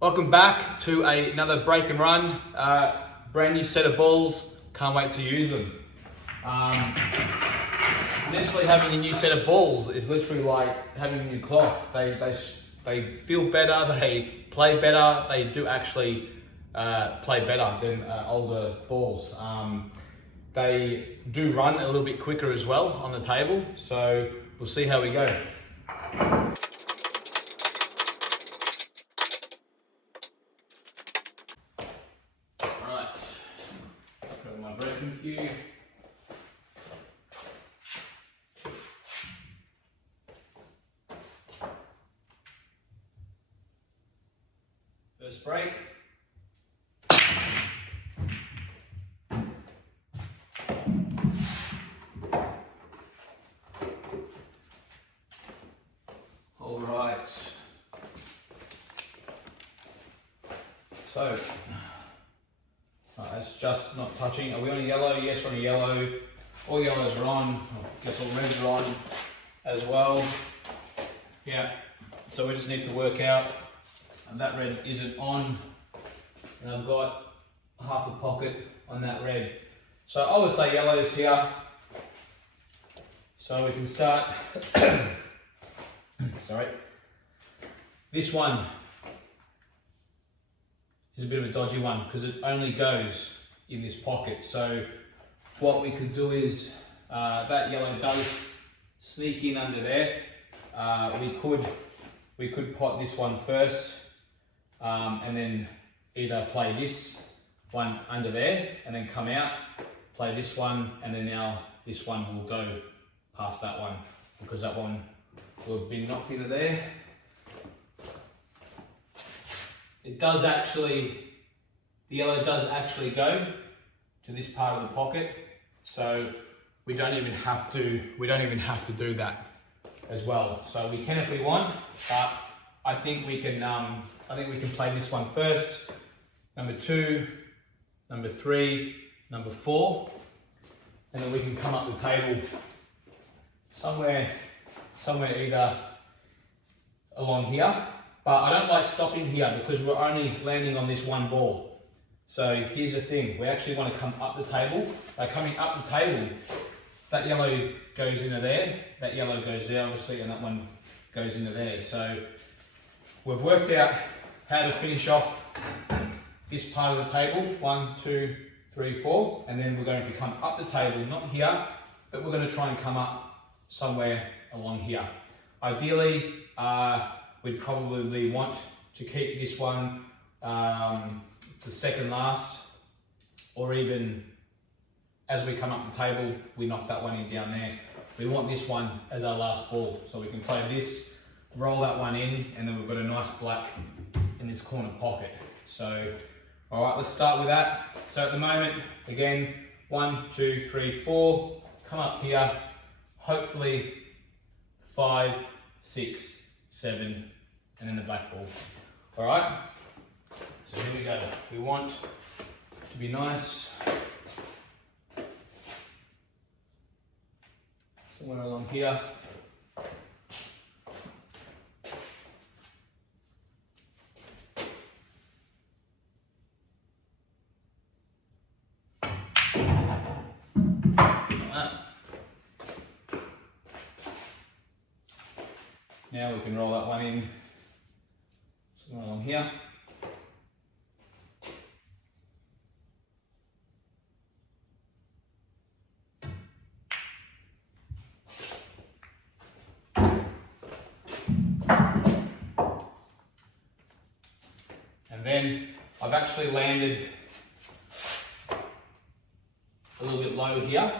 Welcome back to another break and run. Brand new set of balls. Can't wait to use them. Literally having a new set of balls is literally like having a new cloth. They feel better. They play better. They do actually play better than older balls. They do run a little bit quicker as well on the table. So we'll see how we go. First break. All right. So, that's just not touching. Are we on a yellow? Yes, we're on a yellow. All yellows are on. I guess all reds are on as well. Yeah. So we just need to work out. And that red isn't on, and I've got half a pocket on that red. So I would say yellow's here. So we can start, sorry. This one is a bit of a dodgy one because it only goes in this pocket. So what we could do is, that yellow does sneak in under there. We could pot this one first. And then either play this one under there and then come out, play this one, and then now this one will go past that one because that one will have been knocked into there. It does actually, the yellow does actually go to this part of the pocket, so we don't even have to do that as well. So we can if we want, but I think we can play this one first, number 2, number 3, number 4, and then we can come up the table somewhere either along here, but I don't like stopping here because we're only landing on this one ball. So here's the thing, we actually want to come up the table. By coming up the table, that yellow goes into there, that yellow goes there obviously, and that one goes into there. So we've worked out how to finish off this part of the table, 1, 2, 3, 4, and then we're going to come up the table, not here, but we're going to try and come up somewhere along here. Ideally, we'd probably want to keep this one to second last, or even as we come up the table, we knock that one in down there. We want this one as our last ball, so we can play this, roll that one in, and then we've got a nice black in this corner pocket. So, all right, let's start with that. So at the moment, again, 1, 2, 3, 4, come up here, hopefully 5, 6, 7, and then the black ball. All right, so here we go. We want to be nice, somewhere along here. Now we can roll that one in somewhere along here. And then I've actually landed a little bit low here.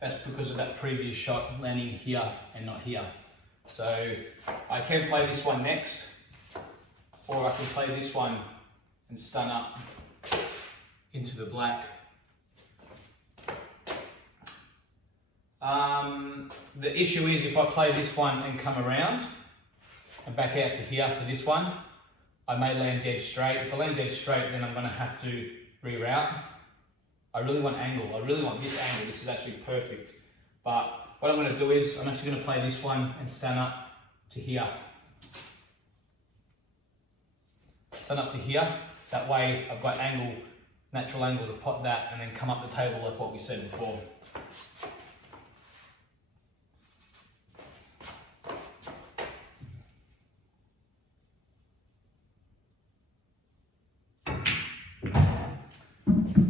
That's because of that previous shot landing here and not here. So I can play this one next, or I can play this one and stun up into the black. The issue is if I play this one and come around and back out to here for this one, I may land dead straight. If I land dead straight, then I'm going to have to reroute. I really want angle. I really want this angle. This is actually perfect. But what I'm going to do is I'm actually going to play this one and stand up to here. sun up to here. That way I've got angle, natural angle to pot that and then come up the table like what we said before.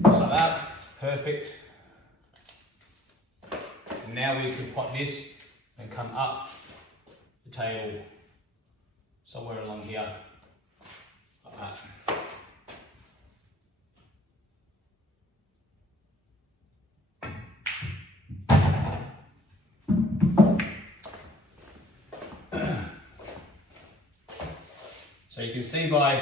So that, perfect. And now we can pot this and come up the table somewhere along here, like that. So you can see by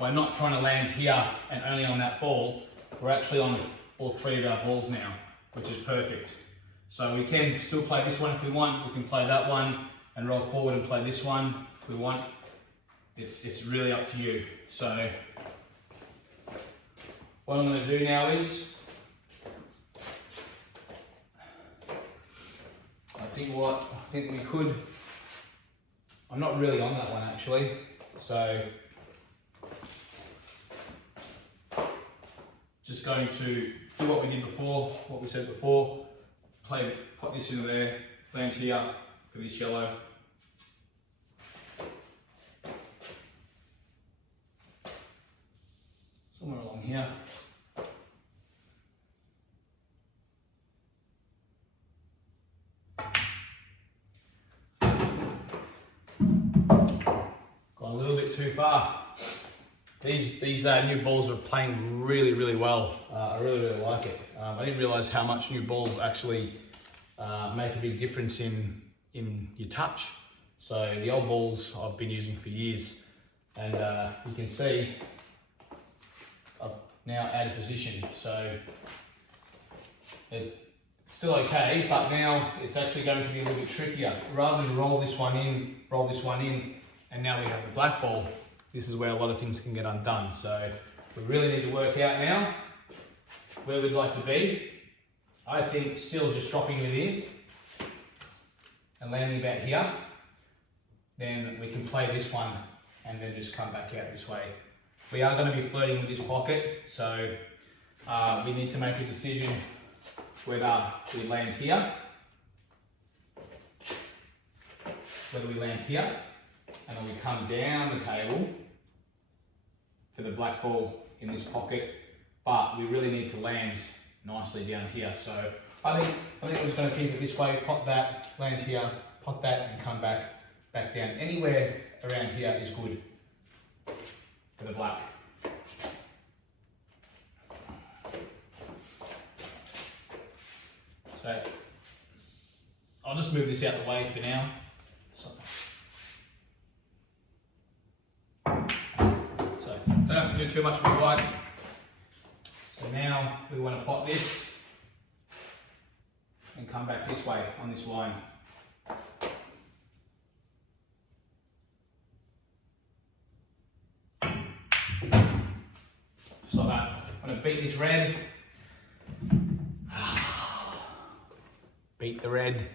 not trying to land here and only on that ball, we're actually on all three of our balls now, which is perfect. So we can still play this one if we want, we can play that one and roll forward and play this one if we want. It's really up to you. So what I'm going to do now is, I think we could, I'm not really on that one actually, so just going to do what we did before, what we said before, put this into there, land here for this yellow. Somewhere along here. Gone a little bit too far. These new balls are playing really well. I really like it. I didn't realise how much new balls actually make a big difference in your touch. So the old balls I've been using for years, and you can see I've now added position. So it's still okay, but now it's actually going to be a little bit trickier. Rather than roll this one in, and now we have the black ball. This is where a lot of things can get undone. So we really need to work out now where we'd like to be. I think still just dropping it in and landing about here. Then we can play this one and then just come back out this way. We are going to be flirting with this pocket, so we need to make a decision whether we land here, and then we come down the table for the black ball in this pocket, but we really need to land nicely down here. So I think I'm just going to keep it this way, pot that, land here, pot that, and come back down. Anywhere around here is good for the black. So I'll just move this out the way for now. So don't have to do too much of a white. So now we want to pot this and come back this way on this line. Just like that. I'm going to beat this red. Beat the red.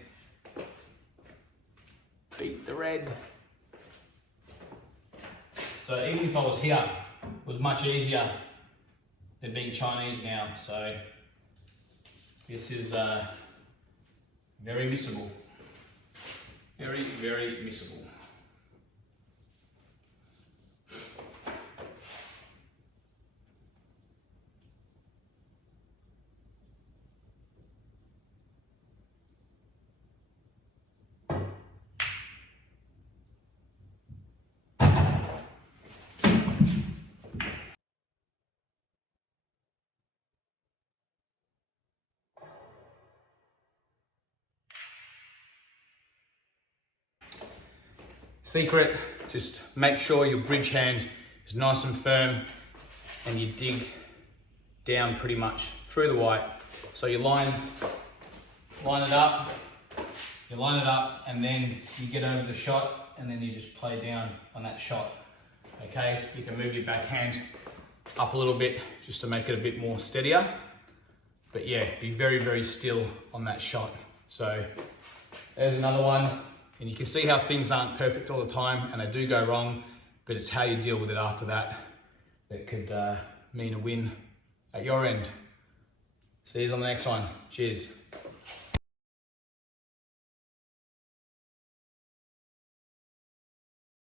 Beat the red. So even if I was here, it was much easier than being Chinese now. So this is very missable. Very missable. Secret, just make sure your bridge hand is nice and firm and you dig down pretty much through the white. So you line it up, and then you get over the shot and then you just play down on that shot. Okay, you can move your backhand up a little bit just to make it a bit more steadier. But yeah, be very still on that shot. So there's another one. And you can see how things aren't perfect all the time and they do go wrong, but it's how you deal with it after that that could mean a win at your end. See you on the next one. Cheers.